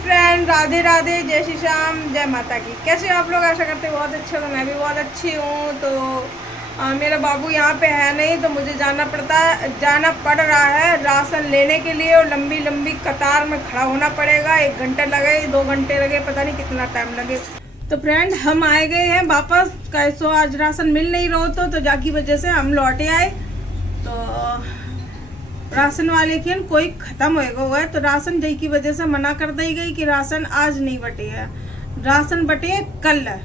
Friend, Radhe Radhe, जय श्री श्याम, जय माता की। कैसे हो आप लोग? आशा करते हैं बहुत अच्छे हो। मैं भी बहुत अच्छी हूँ। तो मेरा बाबू यहाँ पे है नहीं, तो मुझे जाना पड़ रहा है राशन लेने के लिए। और लंबी लंबी कतार में खड़ा होना पड़ेगा। 1 घंटे लगे, 2 घंटे लगे, पता नहीं कितना टाइम लगे। तो फ्रेंड, हम आए गए हैं वापस। कैसो आज राशन मिल नहीं रहा तो जाकी वजह से हम लौटे आए। तो राशन वाले के कोई खत्म हुआ है, तो राशन जई की वजह से मना कर दी गई कि राशन आज नहीं बटे है, राशन बटे कल है।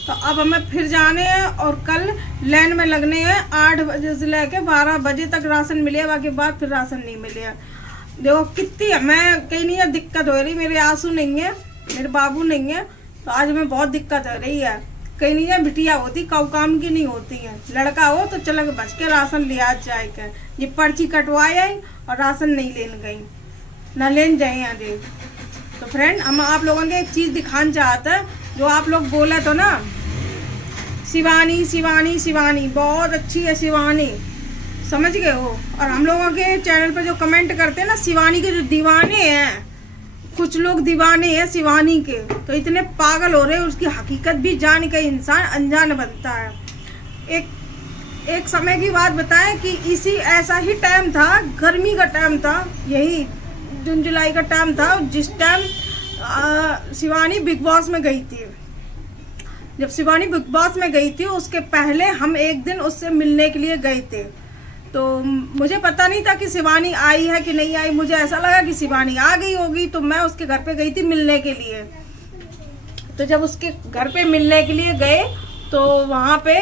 तो अब हमें फिर जाने हैं और कल लाइन में लगने हैं। 8 बजे से लेके 12 बजे तक राशन मिले, बाकी बाद फिर राशन नहीं मिले। देखो कितनी हमें कहीं नहीं दिक्कत हो रही। मेरे आंसू नहीं है, मेरे बाबू नहीं है, तो आज हमें बहुत दिक्कत हो रही है। कहीं नहीं है, बिटिया होती काउ काम की नहीं होती है। लड़का हो तो चल के बच के राशन लिया जाए कर। ये पर्ची कटवाए आई और राशन नहीं लेने गई, ना लेने जाए यहाँ दे। तो फ्रेंड, हम आप लोगों को एक चीज़ दिखाना चाहते हैं। जो आप लोग बोले तो ना, शिवानी शिवानी शिवानी बहुत अच्छी है शिवानी, समझ गए हो। और हम लोगों के चैनल पर जो कमेंट करते हैं ना, शिवानी के जो दीवाने हैं, कुछ लोग दीवाने हैं शिवानी के, तो इतने पागल हो रहे हैं। उसकी हकीकत भी जान के इंसान अनजान बनता है। एक समय की बात बताएं कि इसी ऐसा ही टाइम था, गर्मी का टाइम था, यही जून जुलाई का टाइम था, जिस टाइम शिवानी बिग बॉस में गई थी। जब शिवानी बिग बॉस में गई थी, उसके पहले हम एक दिन उससे मिलने के लिए गए थे। तो मुझे पता नहीं था कि शिवानी आई है कि नहीं आई। मुझे ऐसा लगा कि शिवानी आ गई होगी, तो मैं उसके घर पे गई थी मिलने के लिए। तो जब उसके घर पे मिलने के लिए गए, तो वहाँ पे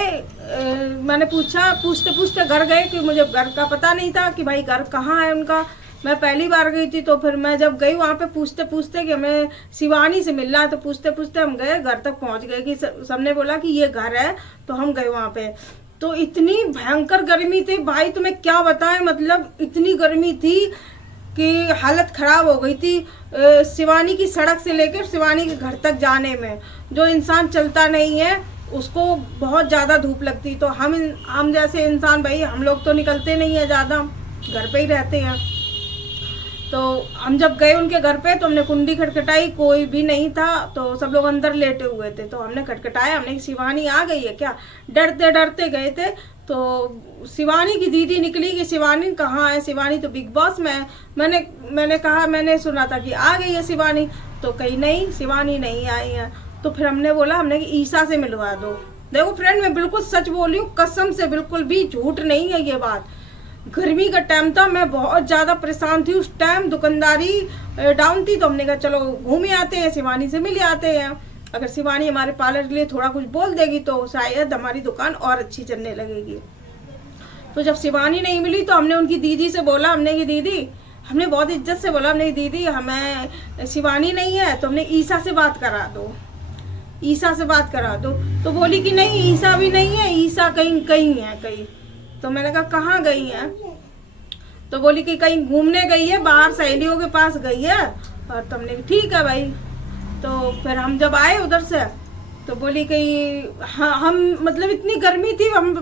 मैंने पूछते पूछते घर गए, कि मुझे घर का पता नहीं था कि भाई घर कहाँ है उनका। मैं पहली बार गई थी। तो फिर मैं जब गई वहाँ पे पूछते पूछते कि हमें शिवानी से मिलना है, तो पूछते पूछते हम गए, घर तक पहुँच गए कि सबने बोला कि ये घर है। तो हम गए वहाँ पे, तो इतनी भयंकर गर्मी थी भाई, तुम्हें क्या बताएं। मतलब इतनी गर्मी थी कि हालत ख़राब हो गई थी। शिवानी की सड़क से लेकर शिवानी के घर तक जाने में, जो इंसान चलता नहीं है उसको बहुत ज़्यादा धूप लगती। तो हम जैसे इंसान भाई, हम लोग तो निकलते नहीं है ज़्यादा, घर पे ही रहते हैं। तो हम जब गए उनके घर पे, तो हमने कुंडी खटखटाई, कोई भी नहीं था। तो सब लोग अंदर लेटे हुए थे। तो हमने खटखटाया, हमने शिवानी आ गई है क्या, डरते डरते गए थे। तो शिवानी की दीदी निकली कि शिवानी कहाँ है, शिवानी तो बिग बॉस में है। मैंने कहा, मैंने सुना था कि आ गई है शिवानी, तो कहीं नहीं, शिवानी नहीं आई है। तो फिर हमने बोला, हमने कि ईसा से मिलवा दो। देखो फ्रेंड, मैं बिल्कुल सच बोल रही हूँ, कसम से, बिल्कुल भी झूठ नहीं है ये बात। गर्मी का टाइम था, मैं बहुत ज़्यादा परेशान थी उस टाइम, दुकानदारी डाउन थी। तो हमने कहा चलो घूम ही आते हैं, शिवानी से मिल आते हैं। अगर शिवानी हमारे पार्लर के लिए थोड़ा कुछ बोल देगी तो शायद हमारी दुकान और अच्छी चलने लगेगी। तो जब शिवानी नहीं मिली, तो हमने उनकी दीदी से बोला, हमने कि दीदी, हमने बहुत इज्जत से बोला, हमने दीदी हमें शिवानी नहीं है, तो हमने ईसा से बात करा दो, ईसा से बात करा दो। तो बोली कि नहीं, ईसा भी नहीं है, ईसा कहीं कहीं है कहीं। तो मैंने कहा कहाँ गई है? तो बोली कि कहीं घूमने गई है, बाहर सहेलियों के पास गई है। और तुमने ठीक है भाई। तो फिर हम जब आए उधर से, तो बोली कि हाँ, हम मतलब इतनी गर्मी थी, हम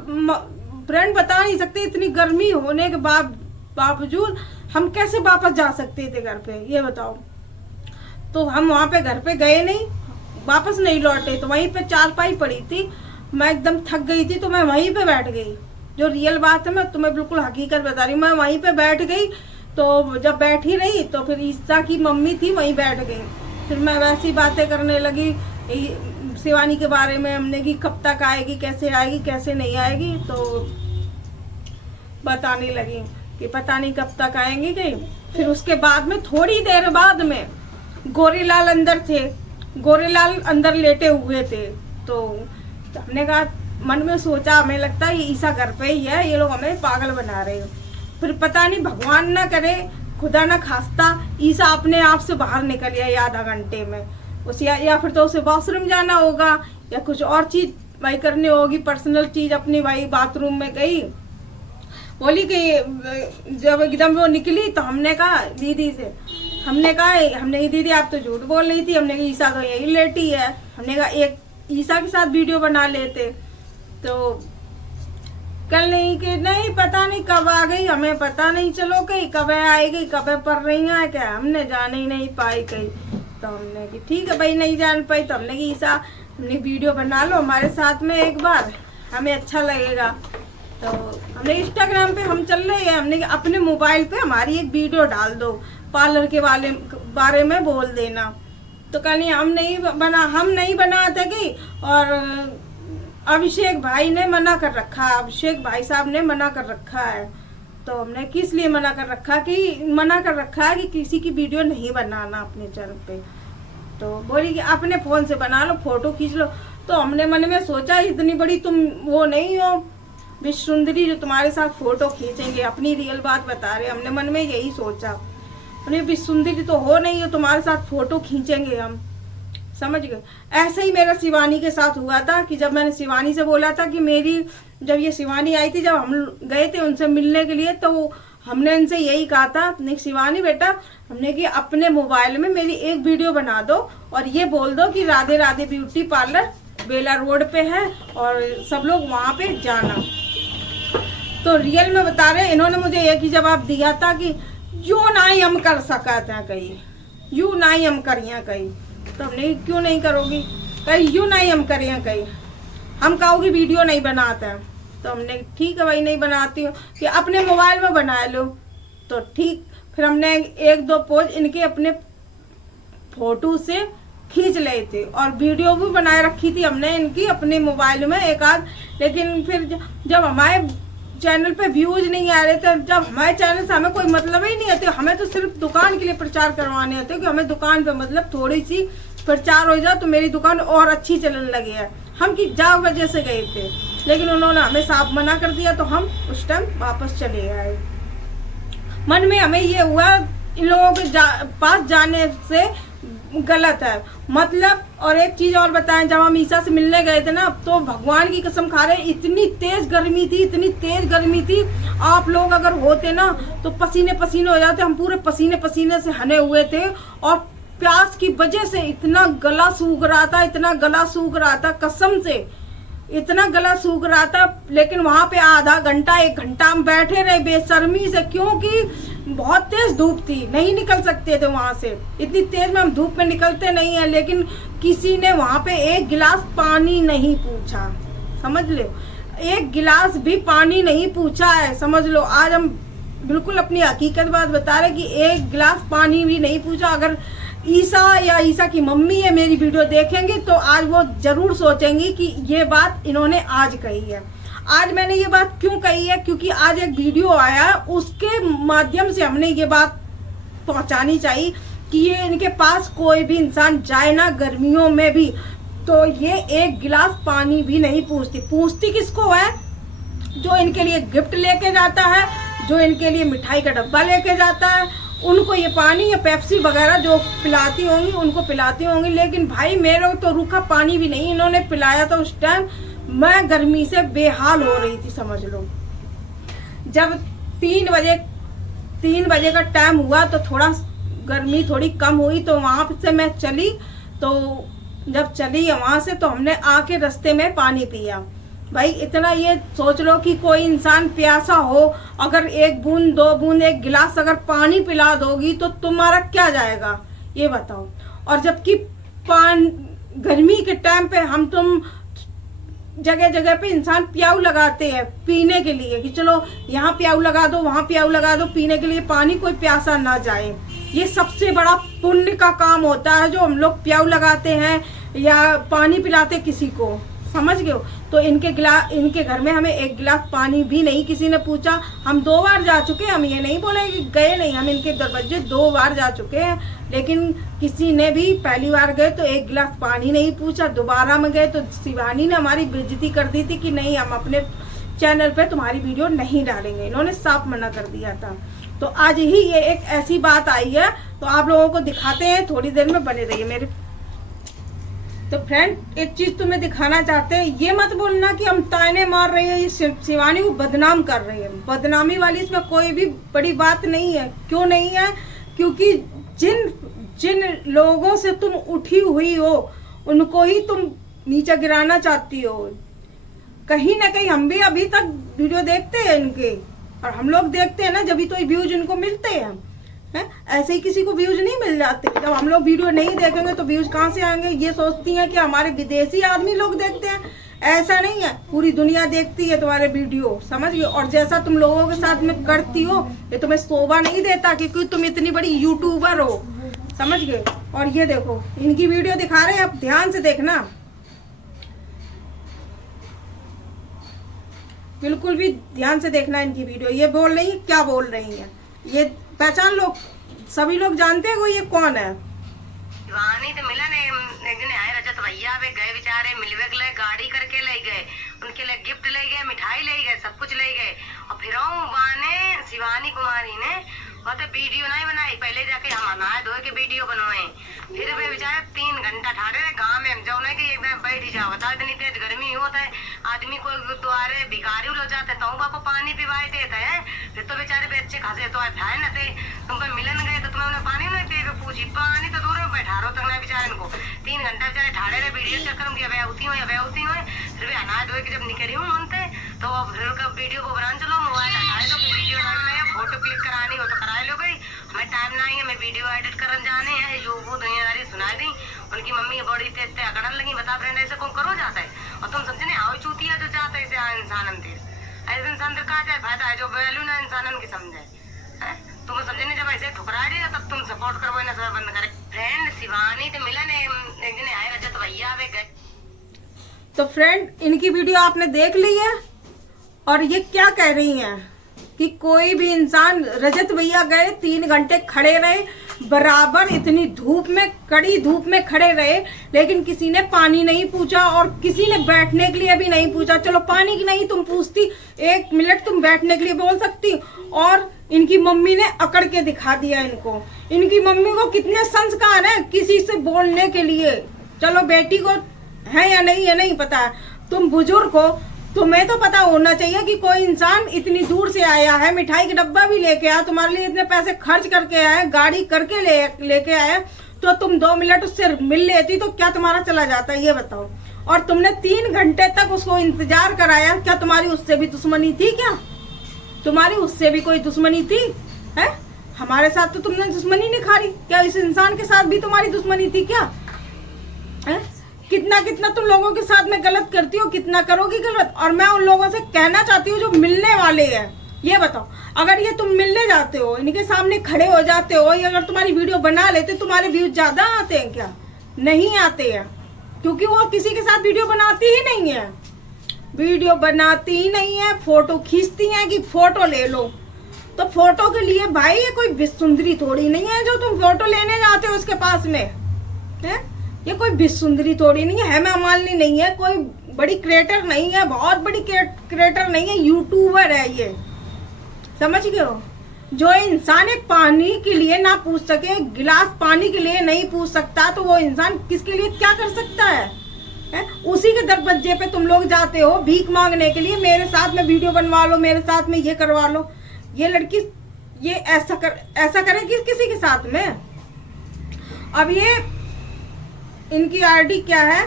फ्रेंड बता नहीं सकते, इतनी गर्मी होने के बावजूद हम कैसे वापस जा सकते थे घर पे, ये बताओ। तो हम वहाँ पे घर पे गए नहीं, वापस नहीं लौटे। तो वहीं पे चारपाई पड़ी थी, मैं एकदम थक गई थी, तो मैं वहीं पे बैठ गई। जो रियल बात है, मैं तुम्हें बिल्कुल हकीकत बता रही हूँ, मैं वहीं पे बैठ गई। तो जब बैठी रही, तो फिर ईसा की मम्मी थी वहीं बैठ गई। फिर मैं वैसी बातें करने लगी शिवानी के बारे में, हमने कि कब तक आएगी, कैसे नहीं आएगी। तो बताने लगी कि पता नहीं कब तक आएंगी कहीं। फिर उसके बाद में, थोड़ी देर बाद में, गोरेलाल अंदर थे, गोरेलाल अंदर लेटे हुए थे। तो हमने कहा, मन में सोचा, हमें लगता है ये ईसा घर पे ही है, ये लोग हमें पागल बना रहे हैं। फिर पता नहीं, भगवान ना करे, खुदा ना खास्ता, ईसा अपने आप से बाहर निकल गया आधा घंटे में। या फिर तो उसे वॉशरूम जाना होगा, या कुछ और चीज भाई करनी होगी, पर्सनल चीज अपनी भाई, बाथरूम में गई। बोली कि जब एकदम वो निकली, तो हमने कहा दीदी से, हमने दीदी आप तो झूठ बोल रही थी, हमने कहा ईसा तो यही लेटी है। हमने कहा एक ईसा के साथ वीडियो बना लेते। तो कल नहीं कि नहीं, पता नहीं कब आ गई, हमें पता नहीं, चलो कहीं कब आएगी, कब पढ़ रही है क्या, हमने जाने ही नहीं पाई कहीं। तो हमने कि ठीक है भाई, नहीं जान पाई तो हमने कि ईसा हमने वीडियो बना लो हमारे साथ में एक बार, हमें अच्छा लगेगा। तो हमने इंस्टाग्राम पे हम चल रहे हैं, हमने अपने मोबाइल पे हमारी एक वीडियो डाल दो, पार्लर के बारे में बोल देना। तो कहनी हम नहीं बनाते कि, और अभिषेक भाई ने मना कर रखा है, अभिषेक भाई साहब ने मना कर रखा है। तो हमने किस लिए मना कर रखा है कि किसी की वीडियो नहीं बनाना अपने चैनल पे। तो बोली कि अपने फोन से बना लो, फोटो खींच लो। तो हमने मन में सोचा इतनी बड़ी तुम वो नहीं हो विश्व सुंदरी जो तुम्हारे साथ फोटो खींचेंगे, अपनी रियल बात बता रहे। हमने मन में यही सोचा, उन्हें विश्व सुंदरी तो हो नहीं हो, तुम्हारे साथ फोटो खींचेंगे हम, समझ गए। ऐसे ही मेरा शिवानी के साथ हुआ था कि जब मैंने शिवानी से बोला था कि मेरी, जब ये शिवानी आई थी, जब हम गए थे उनसे मिलने के लिए, तो हमने उनसे यही कहा था, नहीं शिवानी बेटा, हमने कि अपने मोबाइल में मेरी एक वीडियो बना दो और ये बोल दो कि राधे राधे ब्यूटी पार्लर बेला रोड पे है और सब लोग वहाँ पे जाना। तो रियल में बता रहे, इन्होंने मुझे एक ही जवाब दिया था कि यूँ नहीं हम कर सकते हैं कहीं, यूँ नहीं हम करिए कहीं। तो हमने क्यों नहीं करोगी, कहीं यूँ नहीं हम करिए कहीं, हम कहोगी वीडियो नहीं बनाते हैं। तो हमने ठीक है भाई, नहीं बनाती हूँ कि अपने मोबाइल में बना लो। तो ठीक, फिर हमने एक दो पोज इनके अपने फोटो से खींच ले थे और वीडियो भी बनाए रखी थी हमने इनकी अपने मोबाइल में एक आध। लेकिन फिर जब हमारे चैनल पे व्यूज नहीं आ रहे थे, जब हमारे चैनल से हमें कोई मतलब ही नहीं आते, हमें तो सिर्फ दुकान के लिए प्रचार करवाने होते कि हमें दुकान पे मतलब थोड़ी सी प्रचार हो जाए तो मेरी दुकान और अच्छी चलने लगी है। हम की जा वजह से गए थे, लेकिन उन्होंने हमें साफ मना कर दिया, तो हम उस टाइम वापस चले आए। मन में हमें ये हुआ इन लोगों के पास जाने से गलत है मतलब। और एक चीज और बताएं, जब हम ईसा से मिलने गए थे ना, तो भगवान की कसम खा रहे, इतनी तेज गर्मी थी, इतनी तेज गर्मी थी, आप लोग अगर होते ना तो पसीने पसीने हो जाते। हम पूरे पसीने पसीने से हने हुए थे और प्यास की वजह से इतना गला सूख रहा था, इतना गला सूख रहा था, कसम से इतना गला सूख रहा था। लेकिन वहां पे आधा घंटा एक घंटा हम बैठे रहे बेशर्मी से, क्योंकि बहुत तेज धूप थी, नहीं निकल सकते थे वहां से। इतनी तेज में हम धूप में निकलते नहीं है, लेकिन किसी ने वहां पे एक गिलास पानी नहीं पूछा, समझ लो, एक गिलास भी पानी नहीं पूछा है, समझ लो। आज हम बिल्कुल अपनी हकीकत बात बता रहे कि एक गिलास पानी भी नहीं पूछा। अगर ईसा या ईसा की मम्मी है मेरी वीडियो देखेंगे तो आज वो जरूर सोचेंगी कि ये बात इन्होंने आज कही है। आज मैंने ये बात क्यों कही है, क्योंकि आज एक वीडियो आया, उसके माध्यम से हमने ये बात पहुंचानी चाहिए कि ये इनके पास कोई भी इंसान जाए ना गर्मियों में भी, तो ये एक गिलास पानी भी नहीं पूछती किसको है, जो इनके लिए गिफ्ट लेके जाता है, जो इनके लिए मिठाई का डब्बा लेके जाता है, उनको ये पानी या पेप्सी वगैरह जो पिलाती होंगी उनको पिलाती होंगी। लेकिन भाई मेरे को तो रूखा पानी भी नहीं इन्होंने पिलाया था। उस टाइम मैं गर्मी से बेहाल हो रही थी, समझ लो। जब 3 बजे का टाइम हुआ तो थोड़ा गर्मी थोड़ी कम हुई, तो वहां से मैं चली। तो जब चली वहां से तो हमने आके रास्ते में पानी पिया। भाई इतना ये सोच लो कि कोई इंसान प्यासा हो, अगर 1 बूंद 2 बूंद 1 गिलास अगर पानी पिला दोगी तो तुम्हारा क्या जाएगा, ये बताओ। और जबकि गर्मी के टाइम पे हम तुम जगह जगह पे इंसान प्याऊ लगाते हैं पीने के लिए, कि चलो यहाँ प्याऊ लगा दो, वहाँ प्याऊ लगा दो, पीने के लिए पानी, कोई प्यासा ना जाए। ये सबसे बड़ा पुण्य का काम होता है जो हम लोग प्याऊ लगाते हैं या पानी पिलाते किसी को, समझ गए हो। तो इनके घर में हमें 1 गिलास पानी भी नहीं किसी ने पूछा। हम 2 बार जा चुके हैं, हम ये नहीं बोले कि गए नहीं, हम इनके दरवाजे 2 बार जा चुके हैं, लेकिन किसी ने भी, पहली बार गए तो 1 गिलास पानी नहीं पूछा, दोबारा में गए तो शिवानी ने हमारी बेइज्जती कर दी थी कि नहीं हम अपने चैनल पे तुम्हारी वीडियो नहीं डालेंगे, इन्होंने साफ मना कर दिया था। तो आज ही ये एक ऐसी बात आई है, तो आप लोगों को दिखाते हैं, थोड़ी देर में बने रहिए मेरे। तो फ्रेंड एक चीज तुम्हें दिखाना चाहते हैं, ये मत बोलना कि हम ताने मार रहे हैं, ये शिवानी को बदनाम कर रहे हैं। बदनामी वाली इसमें कोई भी बड़ी बात नहीं है। क्यों नहीं है, क्योंकि जिन लोगों से तुम उठी हुई हो उनको ही तुम नीचे गिराना चाहती हो। कहीं ना कहीं हम भी अभी तक वीडियो देखते हैं इनके, और हम लोग देखते हैं ना, जब भी तो व्यूज इनको मिलते हैं। है। ऐसे ही किसी को व्यूज नहीं मिल जाते। जब हम लोग वीडियो नहीं देखेंगे तो व्यूज कहाँ से आएंगे? ये सोचती हैं कि हमारे विदेशी आदमी लोग देखते हैं, ऐसा नहीं है, पूरी दुनिया देखती है तुम्हारे वीडियो, समझ गए। और जैसा तुम लोगों के साथ में करती हो ये तुम्हें शोभा नहीं देता, क्योंकि तुम इतनी बड़ी यूट्यूबर हो, समझ गए। और ये देखो इनकी वीडियो दिखा रहे हैं, आप ध्यान से देखना, बिल्कुल भी ध्यान से देखना इनकी वीडियो। ये बोल रही है, क्या बोल रही है, ये पहचान लो, सभी लोग जानते हैं वो ये कौन है। शिवानी तो मिलन एक दिन आए रजत भैया वे गए बेचारे मिलवे के लिए, गाड़ी करके ले गए, उनके लिए गिफ्ट ले गए, मिठाई ले गए, सब कुछ ले गए। और फिर ने शिवानी कुमारी ने मतलब वीडियो नहीं बनाई, पहले जाके हम नहाए धोए के वीडियो बनवाए। फिर वे बेचारे 3 घंटा ठाड़े रहे गाँव में, जो नहीं कि एकदम बैठ ही जाओ, बता इतनी तेज गर्मी होता है, आदमी को द्वारे भिखारी हो जाते तो को पानी पिवाई देते हैं। फिर तो बेचारे बच्चे खासे तो भाई न थे, तुमको मिलन गए तो तुम्हें उन्हें पानी नहीं पी पूछी, पानी तो दूर में बैठा रहो तक ना बेचारे इनको 3 घंटा बेचारे ठाड़े रहे वीडियो चक्कर में, होती हुए फिर भी अनाज धोए के जब निकली हूँ उनसे तो फिर वीडियो को बनाने चलो, मोबाइल हटाए दो, वीडियो नहीं फोटो क्लिक करानी हो तो करा लो गई, हमें टाइम नहीं है, मैं वीडियो एडिट करने जाने हैं, जो वो दुनियादारी सुनाई दी। उनकी मम्मी बड़ी तेज अकड़न लगी, बता फ्रेंड ऐसे कौन करो जाता है, और तुम समझे नहीं आओ चूतिया जो जाता है ऐसे इंसान अंतिर ऐसे इंसान अंदर कहा जाए फायदा है, जो वैल्यू ना इंसान की समझे तुम समझे नहीं, जब ऐसे ठुकरा देगा तब तुम सपोर्ट करो ना, सब बंद करे। फ्रेंड शिवानी तो मिलन एक दिन आए रजत भैया वे गए। तो फ्रेंड इनकी वीडियो आपने देख ली है, और ये क्या कह रही हैं कि कोई भी इंसान, रजत भैया गए 3 घंटे खड़े रहे, बराबर इतनी धूप में, कड़ी धूप में खड़े रहे, लेकिन किसी ने पानी नहीं पूछा और किसी ने बैठने के लिए भी नहीं पूछा। चलो पानी की नहीं तुम पूछती, 1 मिनट तुम बैठने के लिए बोल सकती। और इनकी मम्मी ने अकड़ के दिखा दिया इनको, इनकी मम्मी को कितने संस्कार है किसी से बोलने के लिए। चलो बेटी को है या नहीं, ये नहीं पता, तुम बुजुर्ग हो, तुम्हें तो पता होना चाहिए कि कोई इंसान इतनी दूर से आया है, मिठाई का डब्बा भी लेके आया, तुम्हारे लिए इतने पैसे खर्च करके आया, गाड़ी करके लेके आया, तो तुम 2 मिनट उससे मिल लेती तो क्या तुम्हारा चला जाता, ये बताओ। और तुमने 3 घंटे तक उसको इंतजार कराया, क्या तुम्हारी उससे भी दुश्मनी थी? क्या तुम्हारी उससे भी कोई दुश्मनी थी? है हमारे साथ तो तुमने दुश्मनी नहीं खारी, क्या इस इंसान के साथ भी तुम्हारी दुश्मनी थी क्या? है कितना कितना तुम लोगों के साथ में गलत करती हो, कितना करोगी गलत। और मैं उन लोगों से कहना चाहती हूँ जो मिलने वाले हैं, ये बताओ, अगर ये तुम मिलने जाते हो, इनके सामने खड़े हो जाते हो, या अगर तुम्हारी वीडियो बना लेते, तुम्हारे व्यूज ज्यादा आते हैं क्या? नहीं आते हैं, क्योंकि वो किसी के साथ वीडियो बनाती ही नहीं है, वीडियो बनाती ही नहीं है, फोटो खींचती है कि फोटो ले लो। तो फोटो के लिए भाई ये कोई विश्वसुंदरी थोड़ी नहीं है जो तुम फोटो लेने जाते हो उसके पास में, है ये कोई विश्वसुंदरी थोड़ी नहीं है, हेमा मालिनी नहीं है, कोई बड़ी क्रिएटर नहीं है, बहुत बड़ी क्रिएटर नहीं है, यूट्यूबर है ये, समझ गए हो। जो इंसान एक पानी के लिए ना पूछ सके, गिलास पानी के लिए नहीं पूछ सकता, तो वो इंसान किसके लिए क्या कर सकता है? उसी के दरवाजे पे तुम लोग जाते हो भीख मांगने के लिए, मेरे साथ में वीडियो बनवा लो, मेरे साथ में ये करवा लो। ये लड़की ये ऐसा करे किसी के साथ में। अब ये इनकी आईडी क्या है,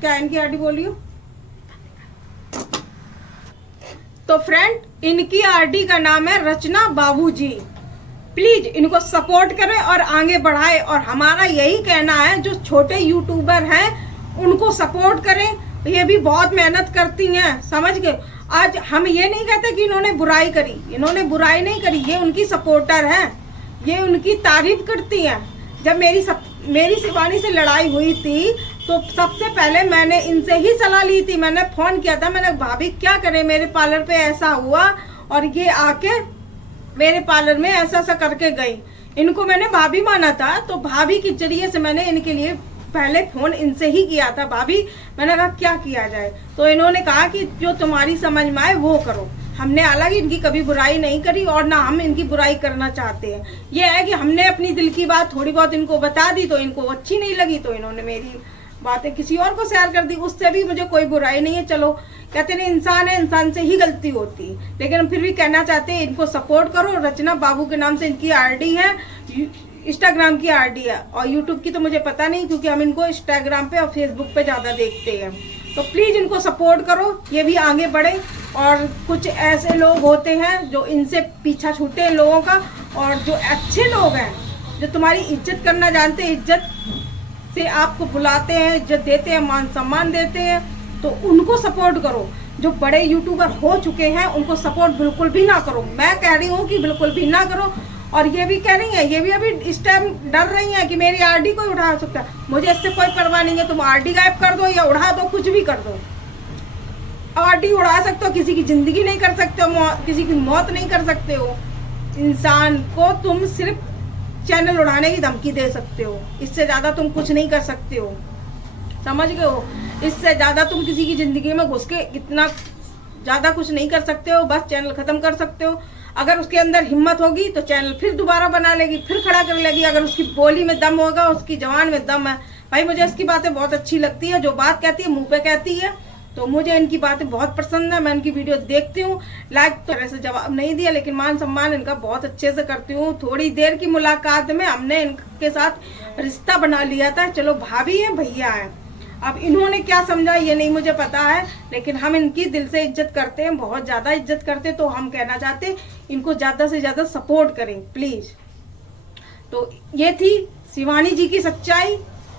क्या इनकी आईडी बोलियो। तो फ्रेंड इनकी आईडी का नाम है रचना बाबूजी। प्लीज इनको सपोर्ट करें और आगे बढ़ाए, और हमारा यही कहना है जो छोटे यूट्यूबर हैं उनको सपोर्ट करें, ये भी बहुत मेहनत करती हैं, समझ गए। आज हम ये नहीं कहते कि इन्होंने बुराई करी, इन्होंने बुराई नहीं करी, ये उनकी सपोर्टर हैं, ये उनकी तारीफ करती हैं। जब मेरी शिवानी से लड़ाई हुई थी तो सबसे पहले मैंने इनसे ही सलाह ली थी, मैंने फोन किया था, मैंने भाभी क्या करें, मेरे पार्लर पे ऐसा हुआ, और ये आके मेरे पार्लर में ऐसा करके गई। इनको मैंने भाभी माना था, तो भाभी के जरिए से मैंने इनके लिए पहले फोन इनसे ही किया था, भाभी मैंने कहा क्या किया जाए, तो इन्होंने कहा कि जो तुम्हारी समझ में आए वो करो। हमने हालांकि इनकी कभी बुराई नहीं करी और ना हम इनकी बुराई करना चाहते हैं। ये है कि हमने अपनी दिल की बात थोड़ी बहुत इनको बता दी, तो इनको अच्छी नहीं लगी, तो इन्होंने मेरी बातें किसी और को शेयर कर दी, उससे भी मुझे कोई बुराई नहीं है। चलो कहते नहीं इंसान है, इंसान से ही गलती होती है, लेकिन हम फिर भी कहना चाहते हैं इनको सपोर्ट करो। रचना बाबू के नाम से इनकी आईडी है, इंस्टाग्राम की आईडी है, और यूट्यूब की तो मुझे पता नहीं, क्योंकि हम इनको इंस्टाग्राम पे और फेसबुक पे ज़्यादा देखते हैं। तो प्लीज़ इनको सपोर्ट करो, ये भी आगे बढ़े। और कुछ ऐसे लोग होते हैं जो इनसे पीछा छूटे हैं लोगों का, और जो अच्छे लोग हैं जो तुम्हारी इज्जत करना जानते हैं, इज्जत से आपको बुलाते हैं, इज्जत देते हैं, मान सम्मान देते हैं, तो उनको सपोर्ट करो। जो बड़े यूट्यूबर हो चुके हैं उनको सपोर्ट बिल्कुल भी ना करो। मैं कह रही हूँ कि बिल्कुल भी ना करो। और ये भी कह रही है, ये भी अभी इस टाइम डर रही है कि मेरी आरडी कोई उठा सकता है। मुझे इससे कोई परवाह नहीं है, तुम आरडी गायब कर दो या उड़ा दो, कुछ भी कर दो। आरडी उड़ा सकते हो, किसी की जिंदगी नहीं कर सकते हो, किसी की मौत नहीं कर सकते हो। इंसान को तुम सिर्फ चैनल उड़ाने की धमकी दे सकते हो, इससे ज्यादा तुम कुछ नहीं कर सकते हो, समझ गए हो। इससे ज्यादा तुम किसी की जिंदगी में घुस के इतना ज्यादा कुछ नहीं कर सकते हो, बस चैनल खत्म कर सकते हो। अगर उसके अंदर हिम्मत होगी तो चैनल फिर दोबारा बना लेगी, फिर खड़ा कर लेगी। अगर उसकी बोली में दम होगा, उसकी जवान में दम है। भाई मुझे इसकी बातें बहुत अच्छी लगती है, जो बात कहती है मुंह पे कहती है, तो मुझे इनकी बातें बहुत पसंद है। मैं इनकी वीडियो देखती हूँ, लाइक तो वैसे जवाब नहीं दिया, लेकिन मान सम्मान इनका बहुत अच्छे से करती हूँ। थोड़ी देर की मुलाकात में हमने इनके साथ रिश्ता बना लिया था, चलो भाभी है भैया है। अब इन्होंने क्या समझा ये नहीं मुझे पता है, लेकिन हम इनकी दिल से इज्जत करते हैं, बहुत ज्यादा इज्जत करते हैं। तो हम कहना चाहते हैं इनको ज्यादा से ज्यादा सपोर्ट करें प्लीज। तो ये थी शिवानी जी की सच्चाई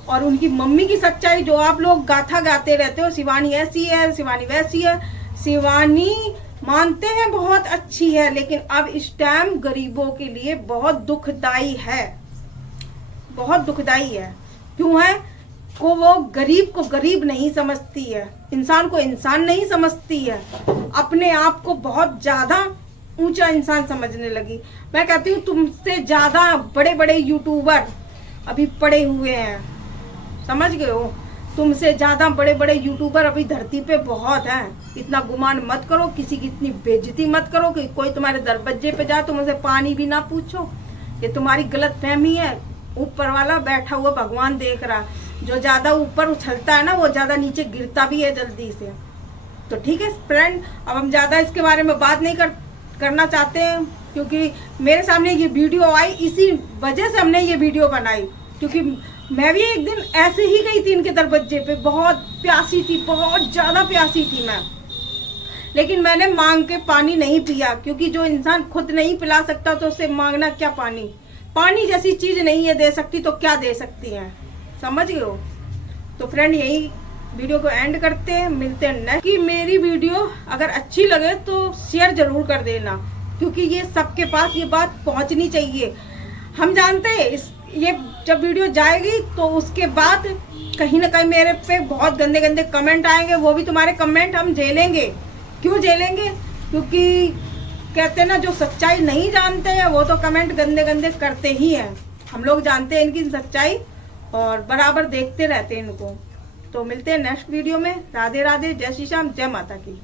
और उनकी मम्मी की सच्चाई, जो आप लोग गाथा गाते रहते हो, शिवानी ऐसी है, शिवानी वैसी है। शिवानी मानते हैं बहुत अच्छी है, लेकिन अब इस टाइम गरीबों के लिए बहुत दुखदाई है, बहुत दुखदाई है। क्यों है? को वो गरीब को गरीब नहीं समझती है, इंसान को इंसान नहीं समझती है, अपने आप को बहुत ज्यादा ऊंचा इंसान समझने लगी। मैं कहती हूँ तुमसे ज्यादा बड़े बड़े यूट्यूबर अभी पड़े हुए हैं, समझ गए हो। तुमसे ज्यादा बड़े बड़े यूट्यूबर अभी धरती पे बहुत हैं। इतना गुमान मत करो, किसी की इतनी बेइज्जती मत करो कि कोई तुम्हारे दरवाजे पे जाए तुम उनसे पानी भी ना पूछो। ये तुम्हारी गलत फहमी है। ऊपर वाला बैठा हुआ भगवान देख रहा, जो ज्यादा ऊपर उछलता है ना वो ज्यादा नीचे गिरता भी है जल्दी से। तो ठीक है फ्रेंड, अब हम ज्यादा इसके बारे में बात नहीं करना चाहते हैं, क्योंकि मेरे सामने ये वीडियो आई, इसी वजह से हमने ये वीडियो बनाई। क्योंकि मैं भी एक दिन ऐसे ही गई थी इनके दरवाजे पे, बहुत प्यासी थी, बहुत ज्यादा प्यासी थी मैं, लेकिन मैंने मांग के पानी नहीं पिया, क्योंकि जो इंसान खुद नहीं पिला सकता तो उससे मांगना क्या। पानी जैसी चीज नहीं है दे सकती तो क्या दे सकती है, समझ गए हो। तो फ्रेंड यही वीडियो को एंड करते हैं, मिलते हैं नेक्स्ट। कि मेरी वीडियो अगर अच्छी लगे तो शेयर जरूर कर देना, क्योंकि ये सबके पास ये बात पहुंचनी चाहिए। हम जानते हैं ये जब वीडियो जाएगी तो उसके बाद कहीं ना कहीं मेरे पे बहुत गंदे गंदे कमेंट आएंगे, वो भी तुम्हारे कमेंट हम झेलेंगे। क्यों झेलेंगे? क्योंकि कहते हैं ना, जो सच्चाई नहीं जानते हैं वो तो कमेंट गंदे गंदे करते ही हैं। हम लोग जानते हैं इनकी सच्चाई और बराबर देखते रहते हैं इनको। तो मिलते हैं नेक्स्ट वीडियो में। राधे राधे, जय श्री श्याम, जय माता की।